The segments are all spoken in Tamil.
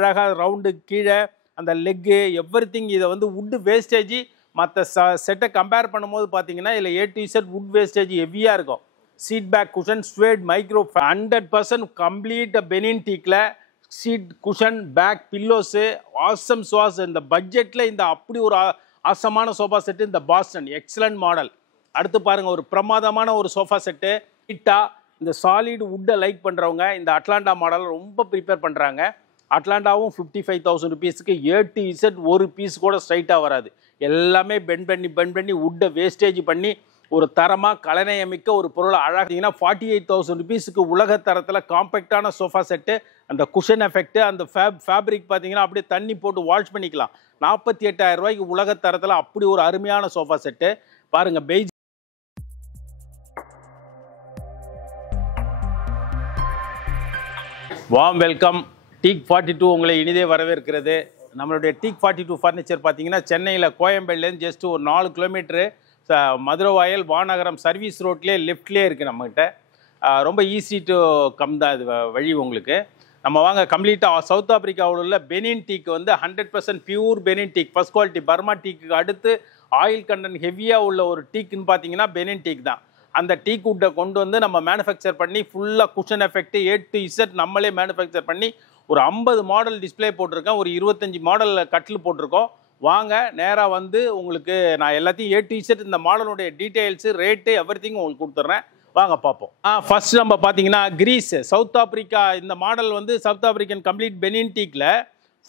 அழகா ரவுண்டு கீழே அந்த லெக்கு எவ்ரிதிங் இதை வந்து வுட் வேஸ்டேஜ் மற்ற செட்டை கம்பேர் பண்ணும்போது பார்த்தீங்கன்னா இதில் A to Z wood wastage ஹெவியாக இருக்கும். Seat back cushion suede micro 100% complete Benin டீக்கில் seat cushion back pillows awesome சுவாஸ். இந்த பட்ஜெட்டில் இந்த அப்படி ஒரு ஆசமான சோஃபா செட்டு இந்த பாஸ்டன் எக்ஸலண்ட் மாடல். அடுத்து பாருங்கள் ஒரு பிரமாதமான ஒரு சோஃபா செட்டு ஹிட்டா. இந்த சாலிட் வுட்டை லைக் பண்ணுறவங்க இந்த அட்லாண்டா மாடல் ரொம்ப ப்ரிப்பேர் பண்ணுறாங்க. அட்லாண்டாவும் 55,000 ருபீஸுக்கு A to Z ஒரு பீஸ் கூட ஸ்ட்ரைட்டாக வராது. எல்லாமே பெண்ட் பண்ணி வுட்டை வேஸ்டேஜ் பண்ணி ஒரு தரமாக கலைநயமிக்க ஒரு பொருளை அழகாக 48,000 ருபீஸுக்கு உலக தரத்தில் காம்பேக்டான சோஃபா செட்டு. அந்த குஷன் எஃபெக்ட் அந்த ஃபேப்ரிக் பார்த்தீங்கன்னா அப்படியே தண்ணி போட்டு வாஷ் பண்ணிக்கலாம். 48,000 ரூபாய்க்கு உலக தரத்தில் அப்படி ஒரு அருமையான சோஃபா செட்டு பாருங்கள். Beige warm welcome. டீக் 42 உங்களை இனிதே வரவேற்கிறது. நம்மளுடைய டீக் 42 ஃபர்னிச்சர் பார்த்தீங்கன்னா சென்னையில் கோயம்பேடுலேருந்து ஜஸ்ட் ஒரு 4 கிலோமீட்டரு மதுரவாயல் வானகரம் சர்வீஸ் ரோட்லேயே லெஃப்ட்லேயே இருக்குது நம்மகிட்ட. ரொம்ப ஈஸி டு கம் தான் இது வழி உங்களுக்கு. நம்ம வாங்க கம்ப்ளீட்டாக சவுத் ஆப்பிரிக்காவில் உள்ள பெனின் டீக்கு வந்து 100% pure Benin teak first quality. Burma teak அடுத்து ஆயில் கண்டென்ட் ஹெவியாக உள்ள ஒரு டீக்குன்னு பார்த்தீங்கன்னா பெனின் டீக் தான். அந்த டீக் வுட்டை கொண்டு வந்து நம்ம மேனுஃபேக்சர் பண்ணி ஃபுல்லாக cushion effect A to Z நம்மளே மேனுஃபேக்சர் பண்ணி ஒரு 50 மாடல் டிஸ்பிளே போட்டிருக்கேன். ஒரு 25 மாடல் கட்டில் போட்டிருக்கோம். வாங்க நேராக வந்து உங்களுக்கு நான் எல்லாத்தையும் A to Z இந்த மாடலுடைய டீட்டெயில்ஸு ரேட்டு எவ்ரிதிங் உங்களுக்கு கொடுத்துட்றேன். வாங்க பார்ப்போம். ஃபர்ஸ்ட் நம்ம பார்த்தீங்கன்னா கிரீஸ் சவுத் ஆப்பிரிக்கா. இந்த மாடல் வந்து சவுத் ஆப்பிரிக்கன் கம்ப்ளீட் பெனின் டீக்கில்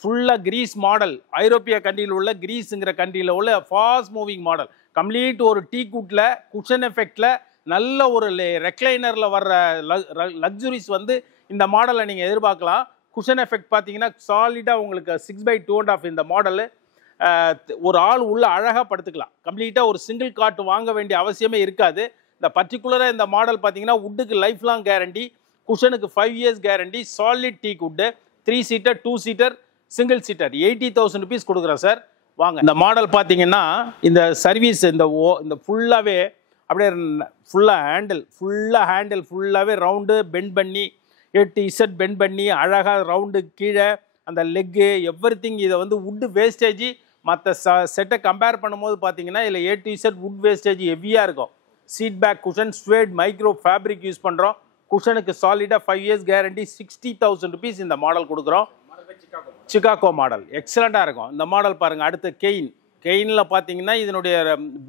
ஃபுல்லாக கிரீஸ் மாடல். ஐரோப்பிய கண்ட்ரியில் உள்ள கிரீஸுங்கிற கண்ட்ரியில் உள்ள ஃபாஸ்ட் மூவிங் மாடல். கம்ப்ளீட் ஒரு டீக் வுட்டில் குஷன் எஃபெக்டில் நல்ல ஒரு ரெக்லைனரில் வர்ற லக்ஸுரிஸ் வந்து இந்த மாடலை நீங்கள் எதிர்பார்க்கலாம். குஷன் எஃபெக்ட் பார்த்தீங்கன்னா சாலிடாக உங்களுக்கு 6/2.5 இந்த மாடலு. ஒரு ஆள் உள்ள அழகாக படுத்துக்கலாம். கம்ப்ளீட்டாக ஒரு சிங்கிள் காட் வாங்க வேண்டிய அவசியமே இருக்காது. இந்த பர்டிகுலராக இந்த மாடல் பார்த்தீங்கன்னா வுட்டுக்கு லைஃப் லாங் கேரண்டி, குஷனுக்கு 5 years guarantee, solid teak wood, 3 seater 2 seater single seater 80,000 rupees கொடுக்குறேன் சார். வாங்க. இந்த மாடல் பார்த்தீங்கன்னா இந்த சர்வீஸ் இந்த ஃபுல்லாகவே அப்படியே ஃபுல்லாக ஹேண்டில் ஃபுல்லாகவே ரவுண்டு பெண்ட் பண்ணி A to Z பெண்ட் பண்ணி அழகாக ரவுண்டு கீழே அந்த லெக்கு எவ்ரிதிங் இதை வந்து வுட்டு வேஸ்டேஜ் மற்ற செட்டை கம்பேர் பண்ணும்போது பார்த்தீங்கன்னா இதில் A to Z wood wastage ஹெவியாக இருக்கும். Seat back cushion suede micro fabric use பண்ணுறோம். குஷனுக்கு சாலிடாக 5 இயர்ஸ் கேரண்டி 60,000 ருபீஸ் இந்த மாடல் கொடுக்குறோம். சிகாகோ மாடல் எக்ஸலண்ட்டாக இருக்கும் இந்த மாடல். பாருங்கள் அடுத்து கெயினில் பார்த்தீங்கன்னா இதனுடைய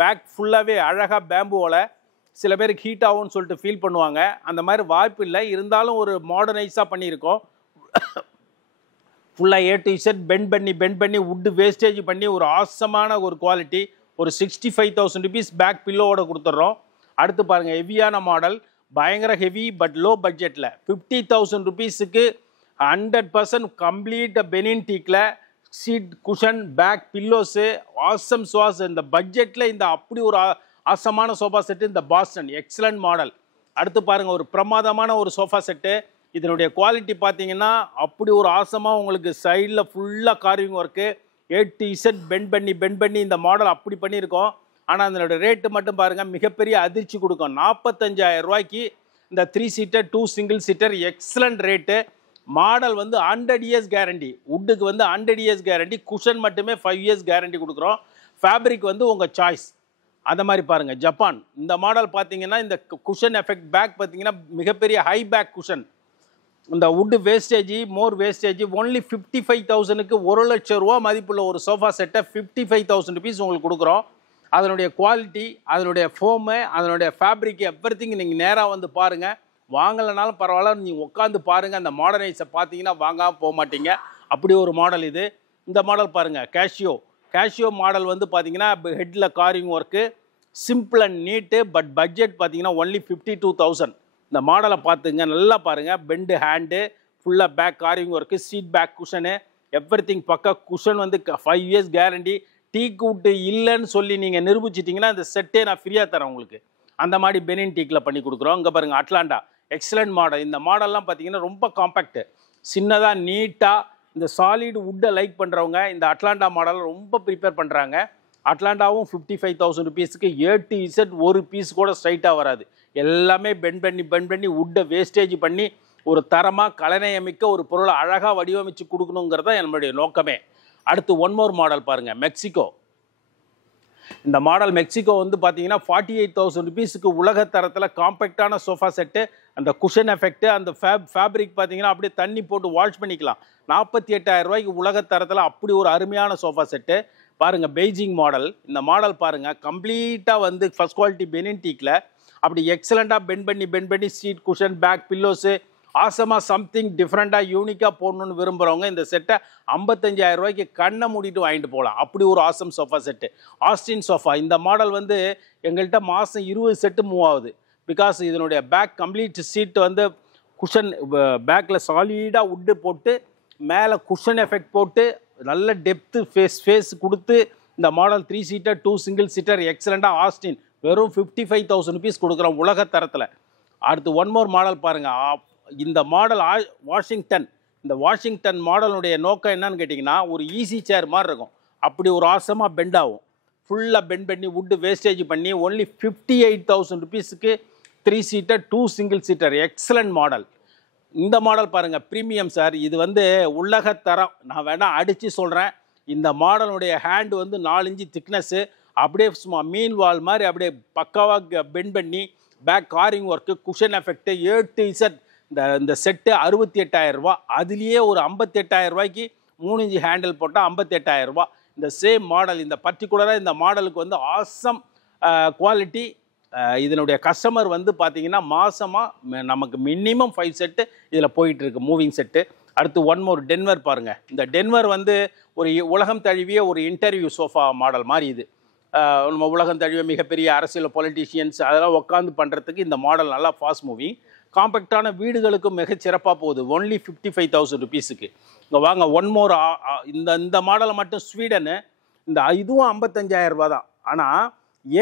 பேக் ஃபுல்லாகவே அழகாக பேம்புவோல். சில பேருக்கு ஹீட் ஆகும்னு சொல்லிட்டு ஃபீல் பண்ணுவாங்க. அந்த மாதிரி வாய்ப்பு இல்லை. இருந்தாலும் ஒரு மாடர்னைஸாக பண்ணியிருக்கோம். ஃபுல்லாக A to Z பெண்ட் பண்ணி வுட்டு வேஸ்டேஜ் பண்ணி ஒரு ஆசமான ஒரு குவாலிட்டி. ஒரு 65,000 ருபீஸ் பேக் பில்லோவோட கொடுத்துட்றோம். அடுத்து பாருங்கள் ஹெவியான மாடல். பயங்கர ஹெவி பட் லோ பட்ஜெட்டில் 50,000 ருபீஸுக்கு 100% கம்ப்ளீட் பெனின் டீக்கில் seat cushion back pillows awesome சுவாஸ். இந்த பட்ஜெட்டில் இந்த அப்படி ஒரு ஆசமான சோஃபா செட்டு இந்த பாஸ்டன் எக்ஸலண்ட் மாடல். அடுத்து பாருங்கள் ஒரு பிரமாதமான ஒரு சோஃபா செட்டு. இதனுடைய குவாலிட்டி பார்த்தீங்கன்னா அப்படி ஒரு ஆசமாக உங்களுக்கு சைடில் ஃபுல்லாக carving work. A to Z bend பண்ணி இந்த மாடல் அப்படி பண்ணியிருக்கோம். ஆனால் அதனுடைய ரேட்டு மட்டும் பாருங்கள் மிகப்பெரிய அதிர்ச்சி கொடுக்கும். 45,000 ரூபாய்க்கு இந்த 3 seater 2 single seater excellent rate. Model வந்து 100 இயர்ஸ் கேரண்டி. வுட்டுக்கு வந்து 100 இயர்ஸ் கேரண்டி. குஷன் மட்டுமே 5 இயர்ஸ் கேரண்டி கொடுக்குறோம். ஃபேப்ரிக் வந்து உங்கள் சாய்ஸ். அந்த மாதிரி பாருங்கள் ஜப்பான். இந்த மாடல் பார்த்தீங்கன்னா இந்த குஷன் எஃபெக்ட் பேக் பார்த்தீங்கன்னா மிகப்பெரிய ஹை பேக் குஷன். இந்த வுட்டு வேஸ்டேஜ் மோர் வேஸ்டேஜ் ஒன்லி 55,000க்கு 1,00,000 ரூபா மதிப்புள்ள ஒரு சோஃபா செட்டை 55,000 ருபீஸ் உங்களுக்கு கொடுக்குறோம். அதனுடைய குவாலிட்டி அதனுடைய ஃபோமு அதனுடைய ஃபேப்ரிக் எவ்ரிதிங் நீங்கள் நேராக வந்து பாருங்கள். வாங்கலைனாலும் பரவாயில்ல நீங்கள் உட்காந்து பாருங்கள். அந்த மாடர்னைஸை பார்த்தீங்கன்னா வாங்காமல் போக மாட்டீங்க. அப்படி ஒரு மாடல் இது. இந்த மாடல் பாருங்கள் கேஷியோ மாடல் வந்து பார்த்தீங்கன்னா ஹெட்டில் carving work simple and neat. But budget பார்த்தீங்கன்னா ஒன்லி 52,000. இந்த மாடலை பார்த்துங்க நல்லா பாருங்கள். பெண்டு ஹேண்டு ஃபுல்லாக back carving work seat back cushion everything பக்கா. குஷன் வந்து 5 இயர்ஸ் கேரண்டி. டீக் வுட்டு இல்லைன்னு சொல்லி நீங்கள் நிரூபிச்சிட்டிங்கன்னா இந்த செட்டே நான் ஃப்ரீயாக தரேன் உங்களுக்கு. அந்த மாதிரி பெனின் டீக்கில் பண்ணி கொடுக்குறோம். இங்கே பாருங்கள் அட்லாண்டா எக்ஸலண்ட் மாடல். இந்த மாடல்லாம் பார்த்தீங்கன்னா ரொம்ப காம்பேக்ட் சின்னதாக நீட்டாக. இந்த சாலிட் வுட்டை லைக் பண்ணுறவங்க இந்த அட்லாண்டா மாடல் ரொம்ப ப்ரிப்பேர் பண்ணுறாங்க. அட்லாண்டாவும் 55,000 ருபீஸுக்கு A to Z ஒரு பீஸ் கூட ஸ்ட்ரைட்டாக வராது. எல்லாமே பெண்ட் பண்ணி வுட்டை வேஸ்டேஜ் பண்ணி ஒரு தரமாக கலைநயமிக்க ஒரு பொருளை அழகாக வடிவமைச்சு கொடுக்கணுங்கிறது தான் என்னுடைய நோக்கமே. அடுத்து ஒன் மோர் மாடல் பாருங்கள், மெக்சிகோ. இந்த மாடல் மெக்சிகோ வந்து பார்த்தீங்கன்னா 48,000 ருபீஸுக்கு உலக தரத்தில் காம்பேக்டான சோஃபா செட்டு. அந்த குஷன் எஃபெக்ட், அந்த ஃபேப்ரிக் பார்த்தீங்கன்னா அப்படியே தண்ணி போட்டு வாஷ் பண்ணிக்கலாம். 48,000 ரூபாய்க்கு உலக தரத்தில் அப்படி ஒரு அருமையான சோஃபா செட்டு பாருங்கள். Beijing model. இந்த மாடல் பாருங்கள், கம்ப்ளீட்டாக வந்து ஃபர்ஸ்ட் குவாலிட்டி பெனின் டீக்கில் அப்படி எக்ஸலண்ட்டாக பெண்ட் பண்ணி சீட், குஷன், பேக், பில்லோஸு ஆசமாக சம்திங் டிஃப்ரெண்ட்டாக யூனிக்காக போடணுன்னு விரும்புகிறவங்க இந்த செட்டை 55,000 ரூபாய்க்கு கண்ணை மூடிட்டு வாங்கிட்டு போகலாம். அப்படி ஒரு awesome sofa set. Austin sofa. இந்த மாடல் வந்து எங்கள்கிட்ட மாதம் 20 செட்டு மூவ் ஆகுது. பிகாஸ் இதனுடைய பேக் கம்ப்ளீட் சீட்டு வந்து குஷன், பேக்கில் சாலிடாக உட்டு போட்டு மேலே குஷன் எஃபெக்ட் போட்டு நல்ல டெப்த்து ஃபேஸ் கொடுத்து இந்த மாடல் 3 சீட்டர் 2 சிங்கிள் சீட்டர் எக்ஸலண்ட்டாக ஆஸ்டின் வெறும் 55,000 ருபீஸ் கொடுக்குறோம் உலக தரத்தில். அடுத்து ஒன் மோர் மாடல் பாருங்கள். இந்த மாடல் வாஷிங்டன். இந்த வாஷிங்டன் மாடலுடைய நோக்கம் என்னன்னு கேட்டிங்கன்னா, ஒரு ஈஸி சேர் மாதிரி இருக்கும். அப்படி ஒரு ஆசமாக பெண்ட் ஆகும். ஃபுல்லாக பெண்ட் பண்ணி வுட்டு வேஸ்டேஜ் பண்ணி only 58,000 ருபீஸுக்கு 3 seater 2 single seater excellent model. இந்த மாடல் பாருங்கள், ப்ரீமியம் சார். இது வந்து உலக தரம். நான் வேணால் அடித்து சொல்கிறேன். இந்த மாடலுடைய ஹேண்டு வந்து 4 இன்ச்சு திக்னஸ்ஸு. அப்படியே சும்மா மீன் வால் மாதிரி அப்படியே பக்காவாக பெண்ட் பண்ணி back carving work, cushion effect, A to Z. இந்த செட்டு 68,000 ரூபா. அதுலேயே ஒரு 58,000 ரூபாய்க்கு 3 இன்ச்சு ஹேண்டில் போட்டால் 58,000 ரூபா. இந்த சேம் மாடல், இந்த பர்டிகுலராக இந்த மாடலுக்கு வந்து ஆசம் குவாலிட்டி. இதனுடைய கஸ்டமர் வந்து பார்த்திங்கன்னா மாதமாக நமக்கு மினிமம் 5 செட்டு இதில் போயிட்டுருக்கு, மூவிங் செட்டு. அடுத்து ஒன் மோர் டென்வர் பாருங்கள். இந்த டென்வர் வந்து ஒரு உலகம் தழுவிய ஒரு இன்டர்வியூ சோஃபா மாடல் மாதிரி. இது நம்ம உலகம் தழுவிய மிகப்பெரிய அரசியல் பொலிட்டீஷியன்ஸ் அதெல்லாம் உட்காந்து பண்ணுறதுக்கு இந்த மாடல் நல்லா ஃபாஸ்ட் மூவிங். காம்பேக்டான வீடுகளுக்கும் மிகச்சிறப்பாக போகுது. ஒன்லி 55,000 ருபீஸுக்கு. இங்கே வாங்க ஒன் மோர். இந்த மாடலை மட்டும் ஸ்வீடனு. இதுவும் 55,000 ரூபா தான். ஆனால்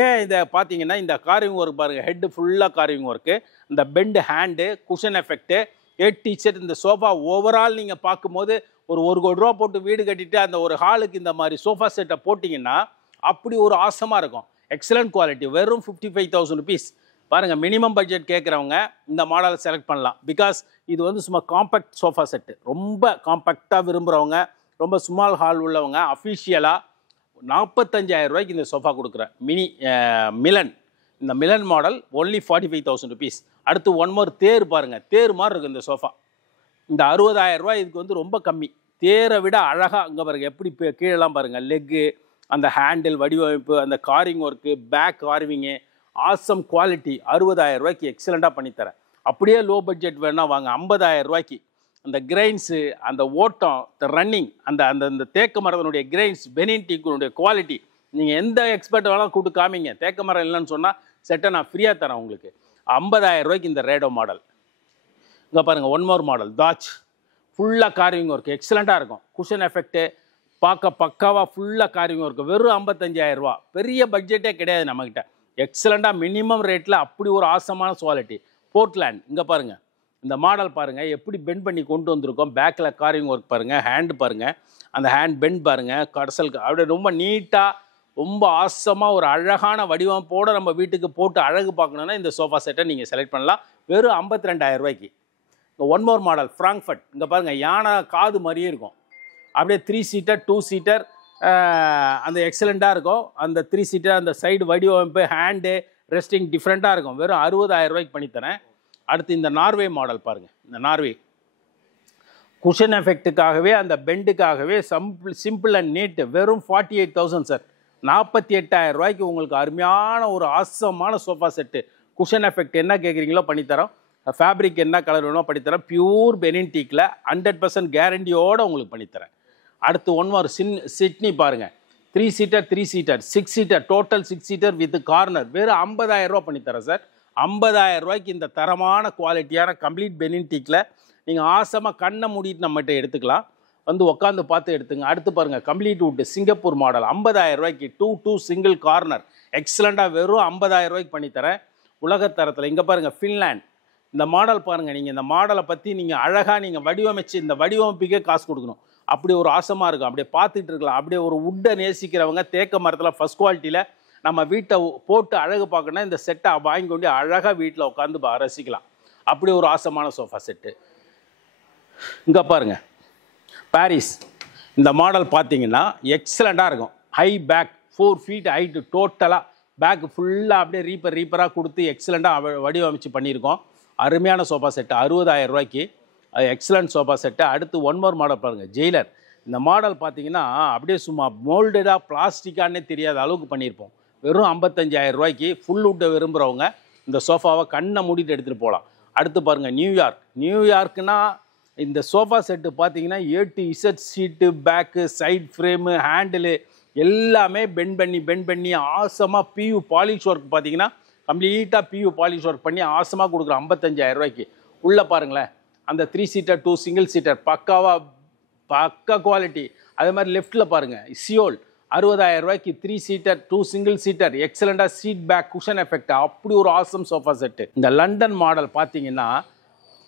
ஏன் இதை பார்த்தீங்கன்னா, இந்த கார்விங் ஒர்க் பாருங்கள், ஹெட்டு ஃபுல்லாக கார்விங் ஒர்க்கு, இந்த bend hand, cushion effect, A to Z. இந்த சோஃபா ஓவரால் நீங்கள் பார்க்கும்போது ஒரு 1 கோடி ரூபா போட்டு வீடு கட்டிட்டு அந்த ஒரு ஹாலுக்கு இந்த மாதிரி சோஃபா செட்டை போட்டிங்கன்னா அப்படி ஒரு ஆசமாக இருக்கும். Excellent quality. வெறும் 55,000 ருபீஸ். பாருங்கள், மினிமம் பட்ஜெட் கேட்குறவங்க இந்த மாடலை செலக்ட் பண்ணலாம். பிகாஸ் இது வந்து சும்மா காம்பேக்ட் சோஃபா செட்டு. ரொம்ப காம்பேக்டாக விரும்புகிறவங்க, ரொம்ப ஸ்மால் ஹால் உள்ளவங்க அஃபிஷியலாக 45,000 ரூபாய்க்கு இந்த சோஃபா கொடுக்குறேன். மிலன். இந்த மிலன் மாடல் ஒன்லி 45,000 ருபீஸ். அடுத்து ஒன் மோர் தேர் பாருங்கள். தேர் மாதிரி இருக்கும் இந்த சோஃபா. இந்த 60,000 ரூபாய் இதுக்கு வந்து ரொம்ப கம்மி. தேரை விட அழகாக அங்கே பாருங்கள், எப்படி கீழெல்லாம் பாருங்கள், லெக்கு, அந்த ஹேண்டில் வடிவமைப்பு, அந்த carving work, back carving, awesome quality. 60,000 ரூபாய்க்கு எக்ஸலண்ட்டாக பண்ணித்தரேன். அப்படியே லோ பட்ஜெட் வேணால் வாங்க, 50,000 ரூபாய்க்கு அந்த கிரைன்ஸு, அந்த ஓட்டம், இந்த ரன்னிங், அந்த அந்த தேக்க மரத்தினுடைய கிரைன்ஸ், பெனின் டீக்குனுடைய குவாலிட்டி. நீங்கள் எந்த எக்ஸ்பர்ட் வேணாலும் கூப்பிட்டு காமிங்க. தேக்க மரம் இல்லைன்னு சொன்னால் செட்டை நான் ஃப்ரீயாக தரேன் உங்களுக்கு. 50,000 ரூபாய்க்கு இந்த ரேடோ மாடல். இங்கே பாருங்கள் ஒன் மோர் மாடல் தாச். ஃபுல்லாக கார்விங் ஒர்க் எக்ஸலண்ட்டாக இருக்கும். குஷன் எஃபெக்ட்டு பார்க்க பக்காவாக ஃபுல்லாக கார்விங் ஒர்க்கு. வெறும் 55,000 ரூபா. பெரிய பட்ஜெட்டே கிடையாது நம்மக்கிட்ட. எக்ஸலண்ட்டாக மினிமம் ரேட்டில் அப்படி ஒரு ஆசமான குவாலிட்டி. போர்ட்லேண்ட். இங்கே பாருங்கள், இந்த மாடல் பாருங்கள் எப்படி பெண்ட் பண்ணி கொண்டு வந்திருக்கோம். பேக்கில் கார்விங் ஒர்க் பாருங்கள், ஹேண்டு பாருங்கள், அந்த ஹேண்ட் பெண்ட் பாருங்கள், கடசலுக்கு அப்படியே ரொம்ப நீட்டாக ரொம்ப ஆசமாக ஒரு அழகான வடிவமைப்போடு நம்ம வீட்டுக்கு போட்டு அழகு பார்க்கணுன்னா இந்த சோஃபா செட்டை நீங்கள் செலக்ட் பண்ணலாம். வெறும் 52,000 ரூபாய்க்கு. இந்த ஒன் மோர் மாடல் ஃப்ராங்க்ஃபர்ட். இங்கே பாருங்கள், யானை காது மாதிரியே இருக்கும். அப்படியே 3 சீட்டர் 2 சீட்டர் அந்த எக்ஸலண்ட்டாக இருக்கும். அந்த 3 சீட்டர் அந்த சைடு வடிவமைப்பு, ஹேண்டு, ரெஸ்டிங் டிஃப்ரெண்ட்டாக இருக்கும். வெறும் 60,000 ரூபாய்க்கு பண்ணித்தரேன். அடுத்து இந்த நார்வே மாடல் பாருங்கள். இந்த நார்வே குஷன் எஃபெக்ட்டுக்காகவே, அந்த பெண்டுக்காகவே சிம்பிள் அண்ட் நீட்டு. வெறும் 48,000 சார். 48,000 ரூபாய்க்கு உங்களுக்கு அருமையான ஒரு ஆசமான சோஃபா செட்டு. குஷன் எஃபெக்ட் என்ன கேட்குறீங்களோ பண்ணித்தரோம். ஃபேப்ரிக் என்ன கலர் வேணுமோ பண்ணித்தரேன். பியூர் பெனின் டீக்கில் 100% கேரண்டியோடு உங்களுக்கு பண்ணித்தரேன். அடுத்து ஒன் மோர் சிட்னி பாருங்கள். 3 seater 3 seater 6 seater total 6 seater with corner. வெறும் 50,000 ரூபா பண்ணித்தரேன் சார். 50,000 ரூபாய்க்கு இந்த தரமான குவாலிட்டியான கம்ப்ளீட் பெனின் டீக்கில் நீங்கள் ஆசமாக கண்ணை மூடிட்டு நம்மகிட்ட எடுத்துக்கலாம். வந்து உட்காந்து பார்த்து எடுத்துங்க. அடுத்து பாருங்கள், கம்ப்ளீட் வுட் சிங்கப்பூர் மாடல் 50,000 ரூபாய்க்கு 2 சிங்கிள் கார்னர் எக்ஸலண்ட்டாக வெறும் 50,000 ரூபாய்க்கு பண்ணித்தரேன் உலகத்தரத்தில். இங்கே பாருங்கள் ஃபின்லாண்ட். இந்த மாடல் பாருங்கள். நீங்கள் இந்த மாடலை பற்றி நீங்கள் அழகாக நீங்கள் வடிவமைச்சு இந்த வடிவமைப்புக்கே காசு கொடுக்கணும். அப்படி ஒரு ஆசமாக இருக்கும். அப்படியே பார்த்துட்டு இருக்கலாம். அப்படியே ஒரு வுட்டை நேசிக்கிறவங்க தேக்க மரத்தில் ஃபஸ்ட் குவாலிட்டியில் நம்ம வீட்டை போட்டு அழகு பார்க்கணுன்னா இந்த செட்டை வாங்கி கொண்டு அழகாக வீட்டில் உட்காந்து ரசிக்கலாம். அப்படி ஒரு ஆசமான சோஃபா செட்டு. இங்கே பாருங்கள், பாரிஸ். இந்த மாடல் பார்த்தீங்கன்னா எக்ஸலண்ட்டாக இருக்கும். ஹை பேக், 4 feet ஹைட்டு, டோட்டலாக பேக் ஃபுல்லாக அப்படியே ரீப்பராக கொடுத்து எக்ஸலண்ட்டாக வடிவமைச்சு பண்ணியிருக்கோம். அருமையான சோஃபா செட்டு, 60,000 ரூபாய்க்கு. Excellent sofa set. அடுத்து ஒன் மோர் மாடல் பாருங்கள், ஜெயிலர். இந்த மாடல் பார்த்தீங்கன்னா அப்படியே சும்மா மோல்டடாக பிளாஸ்டிக்கானே தெரியாத அளவுக்கு பண்ணியிருப்போம். வெறும் 55,000 ரூபாய்க்கு. ஃபுல் வுட்டை விரும்புகிறவங்க இந்த சோஃபாவை கண்ணை மூடிட்டு எடுத்துகிட்டு போகலாம். அடுத்து பாருங்கள், நியூயார்க்னா இந்த சோஃபா செட்டு பார்த்தீங்கன்னா A to Z seat, back, side frame, handle எல்லாமே பெண்ட் பண்ணி ஆசமாக PU பாலிஷ் ஒர்க் பார்த்தீங்கன்னா கம்ப்ளீட்டாக PU பாலிஷ் ஒர்க் பண்ணி ஆசமாக கொடுக்குறோம் 55,000 ரூபாய்க்கு. உள்ளே பாருங்களேன், அந்த 3 seater 2 single seater பக்கா குவாலிட்டி. அதே மாதிரி லெஃப்ட்டில் பாருங்கள், சியோல் 60,000 ரூபாய்க்கு 3 seater 2 single seater எக்ஸலண்ட்டாக சீட் பேக் குஷன் எஃபெக்ட். அப்படி ஒரு ஆசம் சோஃபா செட்டு. இந்த லண்டன் மாடல் பார்த்தீங்கன்னா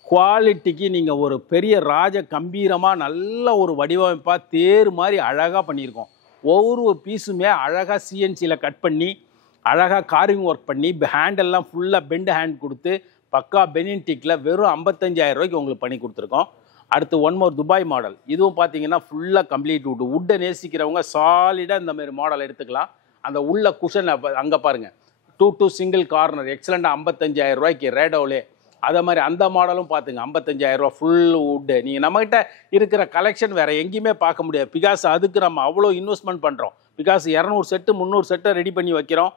குவாலிட்டிக்கு நீங்கள் ஒரு பெரிய ராஜ கம்பீரமாக நல்ல ஒரு வடிவமைப்பாக தேர் மாதிரி அழகாக பண்ணியிருக்கோம். ஒவ்வொரு பீஸுமே அழகாக CNCயில் கட் பண்ணி அழகாக கார்விங் ஒர்க் பண்ணி ஹேண்டெல்லாம் ஃபுல்லாக பெண்ட் ஹேண்ட் கொடுத்து பக்கா பெனின் டீக்கில் வெறும் 55,000 ரூபாய்க்கு உங்களுக்கு பண்ணி கொடுத்துருக்கோம். அடுத்து ஒன் மோர் துபாய் மாடல். இதுவும் பார்த்தீங்கன்னா ஃபுல்லாக கம்ப்ளீட் வுட்டை நேசிக்கிறவங்க சாலிடாக இந்த மாதிரி மாடல் எடுத்துக்கலாம். அந்த உள்ள குஷன் அங்கே பாருங்கள், 2 single கார்னர் எக்ஸலண்ட்டாக 55,000 ரூபாய்க்கு ரேடோவிலே. அதே மாதிரி அந்த மாடலும் பார்த்துங்க, 55,000 ரூபா ஃபுல் வுட்டு. நீங்கள் நம்மகிட்ட இருக்கிற கலெக்ஷன் வேறு எங்கேயுமே பார்க்க முடியாது. பிகாஸ் அதுக்கு நம்ம அவ்வளோ இன்வெஸ்ட்மெண்ட் பண்ணுறோம். பிகாஸ் 200 செட்டு 300 செட்டை ரெடி பண்ணி வைக்கிறோம்.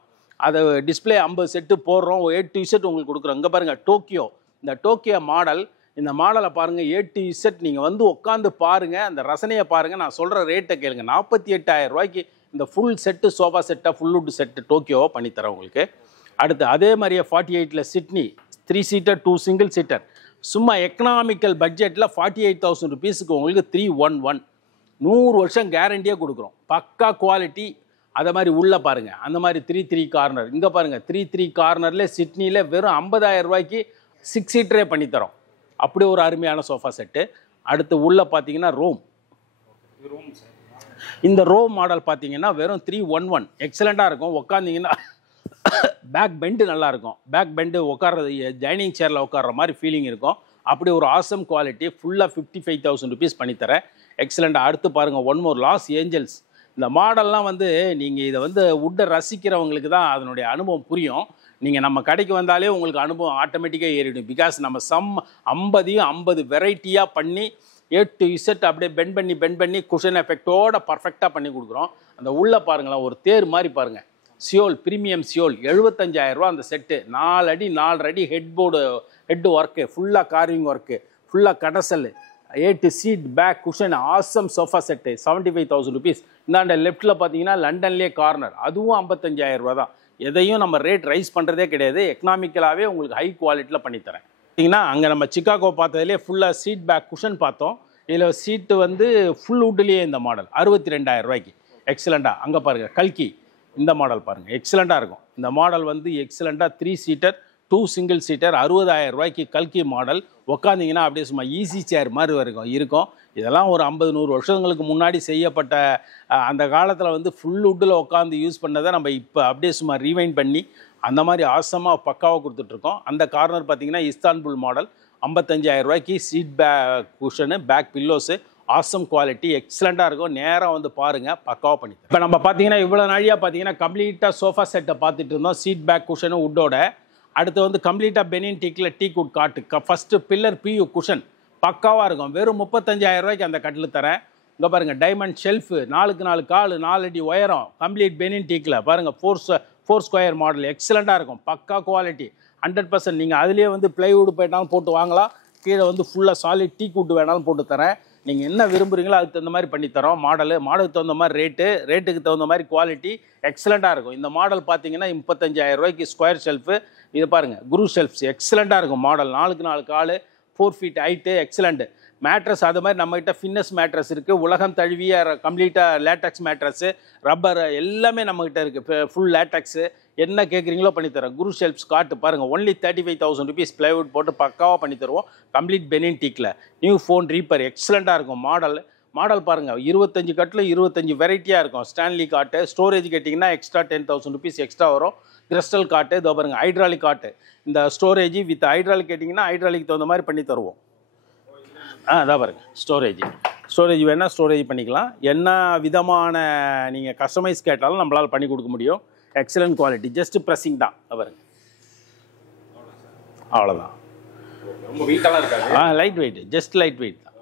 அதை டிஸ்பிளே 50 செட்டு போடுறோம். A to Z உங்களுக்கு கொடுக்குறோம். இங்கே பாருங்கள், டோக்கியோ. இந்த டோக்கியோ மாடல், இந்த மாடலை பாருங்கள், A to Z நீங்கள் வந்து உட்காந்து பாருங்கள், அந்த ரசனையை பாருங்கள். நான் சொல்கிற ரேட்டை கேளுங்க. 48,000 ரூபாய்க்கு இந்த ஃபுல் செட்டு சோஃபா செட்டாக ஃபுல் வுட் செட்டு டோக்கியோவை பண்ணித்தரேன் உங்களுக்கு. அடுத்து அதே மாதிரியே 48ல் சிட்னி 3 seater 2 single seater. சும்மா எக்கனாமிக்கல் பட்ஜெட்டில் 48,000 ருபீஸுக்கு உங்களுக்கு 311 100 வருஷம் கேரண்டியாக கொடுக்குறோம். பக்கா குவாலிட்டி. அதை மாதிரி உள்ளே பாருங்கள், அந்த மாதிரி 3 கார்னர். இங்கே பாருங்கள், 3 கார்னரில் சிட்னியில் வெறும் 50,000 ரூபாய்க்கு 6 seater பண்ணித்தரோம். அப்படி ஒரு அருமையான சோஃபா செட்டு. அடுத்து உள்ளே பார்த்தீங்கன்னா ரோம். இந்த ரோம் மாடல் பார்த்தீங்கன்னா வெறும் 311 எக்ஸலண்ட்டாக இருக்கும். உட்காந்திங்கன்னா பேக் பெண்டு நல்லாயிருக்கும். பேக் பெண்டு உட்கார்றது டைனிங் சேரில் உட்கார்ற மாதிரி ஃபீலிங் இருக்கும். அப்படி ஒரு ஆசம் குவாலிட்டி. ஃபுல்லாக 55,000 ருபீஸ் பண்ணித்தரேன். எக்ஸலண்ட்டாக. அடுத்து பாருங்கள், ஒன் மோர் லாஸ் ஏஞ்சல்ஸ். இந்த மாடல்லாம் வந்து நீங்கள் இதை வந்து வுட்டை ரசிக்கிறவங்களுக்கு தான் அதனுடைய அனுபவம் புரியும். நீங்கள் நம்ம கடைக்கு வந்தாலே உங்களுக்கு அனுபவம் ஆட்டோமேட்டிக்காக ஏறிடும். பிகாஸ் நம்ம 50 வெரைட்டியாக பண்ணி A to Z அப்படியே பெண்ட் பண்ணி குஷன் எஃபெக்டோட பர்ஃபெக்டாக பண்ணி கொடுக்குறோம். அந்த உள்ளே பாருங்களேன், ஒரு தேர் மாதிரி பாருங்கள். சியோல், ப்ரீமியம் சியோல் 75,000 ரூபா அந்த செட்டு. 4 அடி 4 அடி ஹெட் ஒர்க்கு, ஃபுல்லாக கார்விங் ஒர்க்கு, ஃபுல்லாக கடசல், A to seat back cushion awesome sofa set 75,000 rupees. இந்தாண்ட லெஃப்ட்டில் பார்த்தீங்கன்னா லண்டன்லேயே கார்னர், அதுவும் 55,000 ரூபா தான். எதையும் நம்ம ரேட் ரைஸ் பண்ணுறதே கிடையாது. எக்கனாமிக்கலாகவே உங்களுக்கு ஹை குவாலிட்டியில் பண்ணித்தரேன். பார்த்தீங்கன்னா அங்கே நம்ம சிக்காகோ பார்த்ததுலேயே ஃபுல்லாக சீட் பேக் குஷன் பார்த்தோம். இதில் சீட்டு வந்து ஃபுல் வுட்லேயே இந்த மாடல் 62,000 ரூபாய்க்கு எக்ஸலண்ட்டாக. அங்கே பாருங்கள், கல்கி. இந்த மாடல் பாருங்கள், எக்ஸலண்ட்டாக இருக்கும். இந்த மாடல் வந்து எக்ஸலண்ட்டாக 3 seater 2 single seater 60,000 ரூபாய்க்கு கல்கி மாடல். உட்காந்திங்கன்னா அப்படியே சும்மா ஈஸி சேர் மாதிரி இருக்கும். இதெல்லாம் ஒரு 50-100 வருஷங்களுக்கு முன்னாடி செய்யப்பட்ட அந்த காலத்தில் வந்து ஃபுல் வுட்டில் உட்காந்து யூஸ் பண்ணதை நம்ம இப்போ அப்படியே சும்மா ரீவைண்ட் பண்ணி அந்த மாதிரி ஆசமாக பக்காவாக கொடுத்துட்ருக்கோம். அந்த கார்னர் பார்த்திங்கன்னா இஸ்தான்புல் மாடல் 55,000 ரூபாய்க்கு seat back cushion, back pillows, awesome quality, எக்ஸலண்ட்டாக இருக்கும். நேராக வந்து பாருங்கள், பக்காவாக பண்ணி. இப்போ நம்ம பார்த்தீங்கன்னா இவ்வளோ நாளியாக பார்த்தீங்கன்னா கம்ப்ளீட்டாக சோஃபா செட்டை பார்த்துட்டு இருந்தோம். சீட் பேக் குஷனு வுட்டோட. அடுத்து வந்து கம்ப்ளீட்டாக பெனின் டீக்கில் டீக் வுட் காட்டு. ஃபஸ்ட்டு பில்லர் PU குஷன் பக்காவாக இருக்கும். வெறும் 35,000 ரூபாய்க்கு அந்த கட்டில் தரேன். இங்கே பாருங்கள், டைமண்ட் ஷெல்ஃபு, 4க்கு 4 கால், 4 அடி உயரம், கம்ப்ளீட் பெனின் டீக்கில் பாருங்கள். 4 ஸ்கொயர் மாடல் எக்ஸலண்ட்டாக இருக்கும். பக்கா குவாலிட்டி 100%. நீங்கள் அதுலேயே வந்து ப்ளைவுட் போயிட்டாலும் போட்டு வாங்கலாம். கீழே வந்து ஃபுல்லாக சாலிட் டீக் வுட் வேணாலும் போட்டு தரேன். நீங்கள் என்ன விரும்புகிறீங்களோ அதுக்கு தகுந்த மாதிரி பண்ணித்தரோம். மாடலுக்கு தகுந்த மாதிரி ரேட்டுக்கு தகுந்த மாதிரி குவாலிட்டி எக்ஸலண்ட்டாக இருக்கும். இந்த மாடல் பார்த்தீங்கன்னா 35,000 ரூபாய்க்கு ஸ்கொயர் ஷெல்ஃபு. இது பாருங்கள், குரு ஷெல்ஃப்ஸ் எக்ஸலண்ட்டாக இருக்கும். மாடல் 4க்கு 4 கால், 4 feet ஹைட்டு, எக்ஸலண்ட்டு. மேட்ரஸ் அது மாதிரி நம்மகிட்ட ஃபிட்னஸ் மேட்ரஸ் இருக்குது. உலகம் தழுவிய கம்ப்ளீட்டாக லேட்டக்ஸ் மேட்ரஸு, ரப்பர் எல்லாமே நம்மகிட்ட இருக்குது. ஃபுல் லேட்டக்ஸு என்ன கேட்குறீங்களோ பண்ணித்தரோம். குரு ஷெல்ஃப்ஸ் காட்டு பாருங்கள், ஒன்லி 35,000 ருபீஸ் ப்ளைவுட் போட்டு பக்காவாக பண்ணி தருவோம். கம்ப்ளீட் பெனின் டீக்கில். நியூ ஃபோன் ரீப்பர் எக்ஸலண்ட்டாக இருக்கும். மாடல் மாடல் பாருங்கள், 25 கட்டில் 25 வெரைட்டியாக இருக்கும். ஸ்டான்லி காட்டு, ஸ்டோரேஜ் கேட்டிங்கன்னா எக்ஸ்ட்ரா 10,000 ருபீஸ் எக்ஸ்ட்ரா வரும். கிறிஸ்டல் காட்டு, இதோ பாருங்கள் ஹைட்ராலிக் காட்டு. இந்த ஸ்டோரேஜ் வித் ஹைட்ராலிக் கேட்டிங்கன்னா ஹைட்ராலிக் தகுந்த மாதிரி பண்ணி தருவோம். அதான் பாருங்கள் ஸ்டோரேஜ் வேணால் ஸ்டோரேஜ் பண்ணிக்கலாம். என்ன விதமான நீங்கள் கஸ்டமைஸ் கேட்டாலும் நம்மளால் பண்ணி கொடுக்க முடியும். எக்ஸலண்ட் குவாலிட்டி, ஜஸ்ட் ப்ரெஸ்ஸிங் தான். பாருங்க, அவ்வளோதான். ரொம்ப வெயிட்டாலாம் இருக்காது. Light weight, just light weight தான்.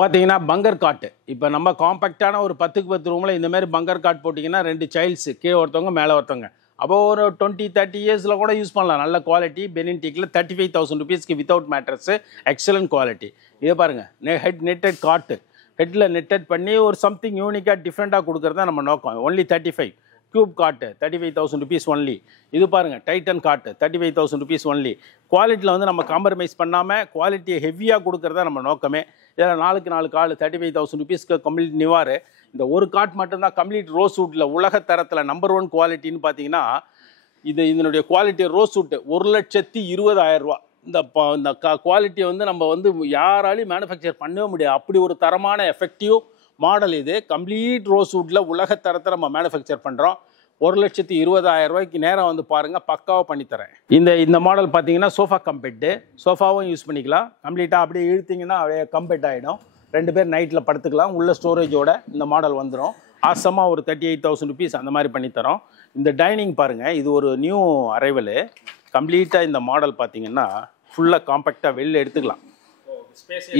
பார்த்தீங்கன்னா பங்கர் காட்டு, இப்போ நம்ம காம்பேக்டான ஒரு 10க்கு 10 ரூமில் இந்த மாதிரி பங்கர் காட் போட்டிங்கன்னா 2 சைல்ட்ஸு, கீழே ஒருத்தவங்க மேலே ஒருத்தவங்க, அப்போ ஒரு 20-30 இயர்ஸில் கூட யூஸ் பண்ணலாம். நல்ல குவாலிட்டி. பெனின்டிக்கில் 35,000 ருபீஸ்க்கு வித்தவுட் மேட்ரஸு, எக்ஸலண்ட் குவாலிட்டி. இதை பாருங்கள், நெட்டட் காட்டு, ஹெட்டில் நெட்டட் பண்ணி ஒரு சம்திங் யூனிக்காக டிஃப்ரெண்ட்டாக கொடுக்குறது தான் நம்ம நோக்கம். ஒன்லி 35. க்யூப் காட்டு 35,000 ருபீஸ் ஒன்லி. இது பாருங்கள் டைட்டன் காட்டு 35,000 ருபீஸ் ஒன்லி. குவாலிட்டியில் வந்து நம்ம காம்ப்ரமைஸ் பண்ணாமல் குவாலிட்டியை ஹெவியாக கொடுக்குறதா நம்ம நோக்கமே. இதில் 4 கால் 35,000 ருபீஸ்க்கு கம்ப்ளீட் நிவார். இந்த ஒரு காட் மட்டும்தான் கம்ப்ளீட் ரோஸ்வுட்டில் உலக தரத்தில் நம்பர் 1 குவாலிட்டின்னு பார்த்தீங்கன்னா இதனுடைய குவாலிட்டி ரோஸ்வுட்டு 1,20,000 ரூபா. இந்த குவாலிட்டியை வந்து நம்ம வந்து யாராலையும் மேனுஃபேக்சர் பண்ணவே முடியாது. அப்படி ஒரு தரமான எஃபெக்டிவ் மாடல் இது. கம்ப்ளீட் ரோஸ்வுட்டில் உலக தரத்தை நம்ம மேனுஃபேக்சர் பண்ணுறோம். 1,20,000 ரூபாய்க்கு நேரம் வந்து பாருங்கள், பக்காவாக பண்ணித்தரேன். இந்த மாடல் பார்த்தீங்கன்னா சோஃபா கம்பெட்டு, சோஃபாவும் யூஸ் பண்ணிக்கலாம். கம்ப்ளீட்டாக அப்படியே இழுத்திங்கன்னா அப்படியே கம்பெட் ஆகிடும். 2 பேர் நைட்டில் படுத்துக்கலாம். உள்ள ஸ்டோரேஜோட இந்த மாடல் வந்துடும். ஆசமாக ஒரு 38,000 ருபீஸ் அந்த மாதிரி பண்ணித்தரோம். இந்த டைனிங் பாருங்கள், இது ஒரு நியூ அரைவலு. கம்ப்ளீட்டாக இந்த மாடல் பார்த்தீங்கன்னா ஃபுல்லாக காம்பேக்டாக வெளில எடுத்துக்கலாம்.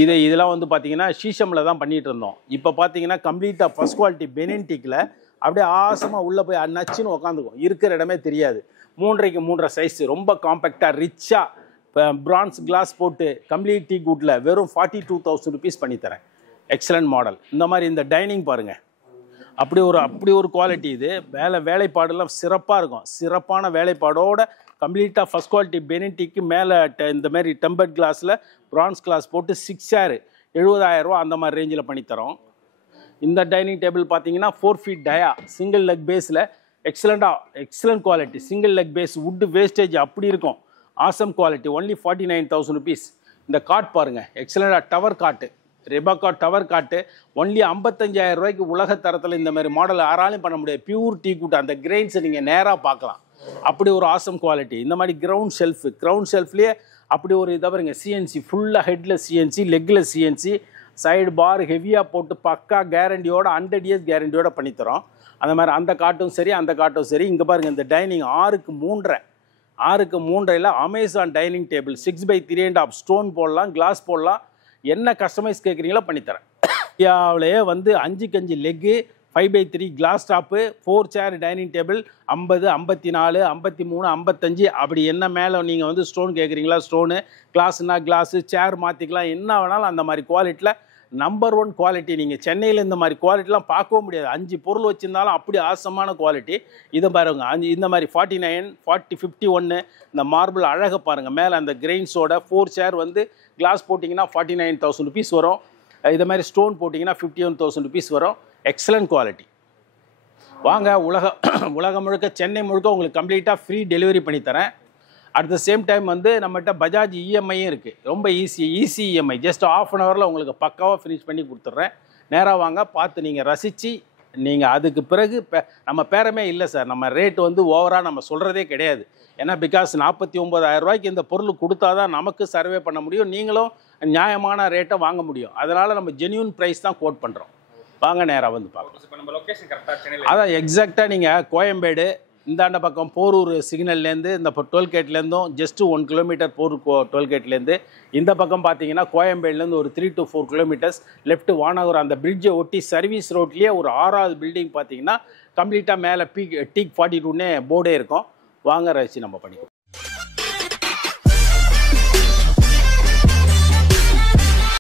இதெல்லாம் வந்து பார்த்தீங்கன்னா ஷீஷமில் தான் பண்ணிகிட்டு இருந்தோம். இப்போ பார்த்தீங்கன்னா கம்ப்ளீட்டாக ஃபஸ்ட் குவாலிட்டி பெனின்டிக்கில் அப்படியே ஆசமாக உள்ளே போய் நச்சுன்னு உக்காந்துக்கும். இருக்கிற இடமே தெரியாது. 3.5 x 3.5 சைஸ், ரொம்ப காம்பேக்டாக ரிச்சாக பிரான்ஸ் கிளாஸ் போட்டு கம்ப்ளீட் டீ குட்டில் வெறும் 42,000 ருபீஸ் பண்ணித்தரேன். Excellent model. இந்த மாதிரி இந்த டைனிங் பாருங்கள், அப்படி ஒரு குவாலிட்டி. இது வேலைப்பாடெல்லாம் சிறப்பாக இருக்கும். சிறப்பான வேலைப்பாடோட கம்ப்ளீட்டாக ஃபஸ்ட் குவாலிட்டி பெனின்டிக்கு மேலே இந்த மாதிரி டெம்பர்ட் கிளாஸில் பிரான்ஸ் கிளாஸ் போட்டு 6 சேர் 70,000 ரூபா அந்த மாதிரி ரேஞ்சில் பண்ணித்தரோம். இந்த டைனிங் டேபிள் பார்த்தீங்கன்னா 4 ஃபீட் டயா, சிங்கிள் லெக் பேஸில் excellent quality. Single leg base, wood wastage அப்படி இருக்கும். Awesome quality. Only 49,000 rupees. இந்த காட் பாருங்கள், எக்ஸலண்டாக tower cot, Rebecca tower cot. Only 55,000 ரூபாய்க்கு உலக தரத்தில் இந்த மாதிரி மாடல் யாராலையும் பண்ண முடியாது. பியூர் டீ கூட்டு, அந்த கிரெயின்ஸை நீங்கள் நேராக பார்க்கலாம். அப்படி ஒரு ஆசம் குவாலிட்டி. இந்த மாதிரி கிரவுண்ட் ஷெல்ஃப்லேயே அப்படி ஒரு இதை பாருங்க, சிஎன்சி ஃபுல்லாக ஹெட்டில் சிஎன்சி, லெக்கில் சிஎன்சி, சைடு பார் ஹெவியாக போட்டு பக்கா கேரண்டியோட 100 இயர்ஸ் கேரண்டியோட பண்ணித்தரோம். அந்த மாதிரி அந்த காட்டும் சரி. இங்கே பாருங்கள், இந்த டைனிங் 6க்கு 3.5 Amazon dining table 6x3.5 stone போடலாம், கிளாஸ் போடலாம். என்ன கஸ்டமைஸ் கேட்குறீங்களோ பண்ணித்தரேன். இந்தியாவிலேயே வந்து 5க்கு 5 leg, 5x3 glass top, 4 chair dining table 50, 54, 53, 55 அப்படி என்ன மேலே நீங்கள் வந்து ஸ்டோன் கேட்குறீங்களா ஸ்டோனு, கிளாஸ்னா கிளாஸு, சேர் மாற்றிக்கலாம். என்ன வேணாலும் அந்த மாதிரி குவாலிட்டியில் நம்பர் 1 குவாலிட்டி. நீங்கள் சென்னையில் இந்த மாதிரி குவாலிட்டிலாம் பார்க்கவும் முடியாது. 5 பொருள் வச்சுருந்தாலும் அப்படி ஆசமான குவாலிட்டி. இதை பாருங்க, இந்த மாதிரி 49, 40, 51 இந்த மார்பிள் அழகை பாருங்கள். மேலே அந்த கிரெயின்ஸோட 4 சேர் வந்து கிளாஸ் போட்டிங்கன்னா 49,000 ருபீஸ் வரும். இதை மாதிரி ஸ்டோன் போட்டிங்கன்னா 51,000 ருபீஸ் வரும். Excellent quality. வாங்க, உலகம் முழுக்க, சென்னை முழுக்க உங்களுக்கு கம்ப்ளீட்டாக ஃப்ரீ டெலிவரி பண்ணித்தரேன். அட் த சேம் டைம் வந்து நம்மகிட்ட பஜாஜ் இஎம்ஐயும் இருக்குது. ரொம்ப ஈஸி இஎம்ஐ. ஜஸ்ட் ½ அன் ஹவரில் உங்களுக்கு பக்காவாக ஃபினிஷ் பண்ணி கொடுத்துட்றேன். நேராக வாங்க, பார்த்து நீங்கள் ரசித்து நீங்கள் அதுக்கு பிறகு நம்ம பேரமே இல்லை சார். நம்ம ரேட் வந்து ஓவராக நம்ம சொல்கிறதே கிடையாது. ஏன்னா பிகாஸ் 49,000 ரூபாய்க்கு இந்த பொருள் கொடுத்தா தான் நமக்கு சர்வே பண்ண முடியும், நீங்களும் நியாயமான ரேட்டை வாங்க முடியும். அதனால் நம்ம ஜென்யூன் ப்ரைஸ் தான் கோட் பண்ணுறோம். வாங்க, நேராக வந்து பார்க்கலாம். அதான் எக்ஸாக்டாக நீங்கள் கோயம்பேடு இந்தாண்ட பக்கம் போரூர் சிக்னல்லேருந்து இந்த டோல்கேட்லேருந்தும் ஜஸ்ட்டு 1 கிலோமீட்டர் போரூர் டோல்கேட்லேருந்து, இந்த பக்கம் பார்த்தீங்கன்னா கோயம்பேடுலேருந்து ஒரு 3 to 4 கிலோமீட்டர்ஸ் லெஃப்ட் வானகரம் அந்த பிரிட்ஜை ஒட்டி சர்வீஸ் ரோட்லேயே ஒரு 6வது பில்டிங் பார்த்தீங்கன்னா கம்ப்ளீட்டாக மேலே டீக் 42னே போர்டே இருக்கும். வாங்க ரசி நம்ம பண்ணிக்கலாம்.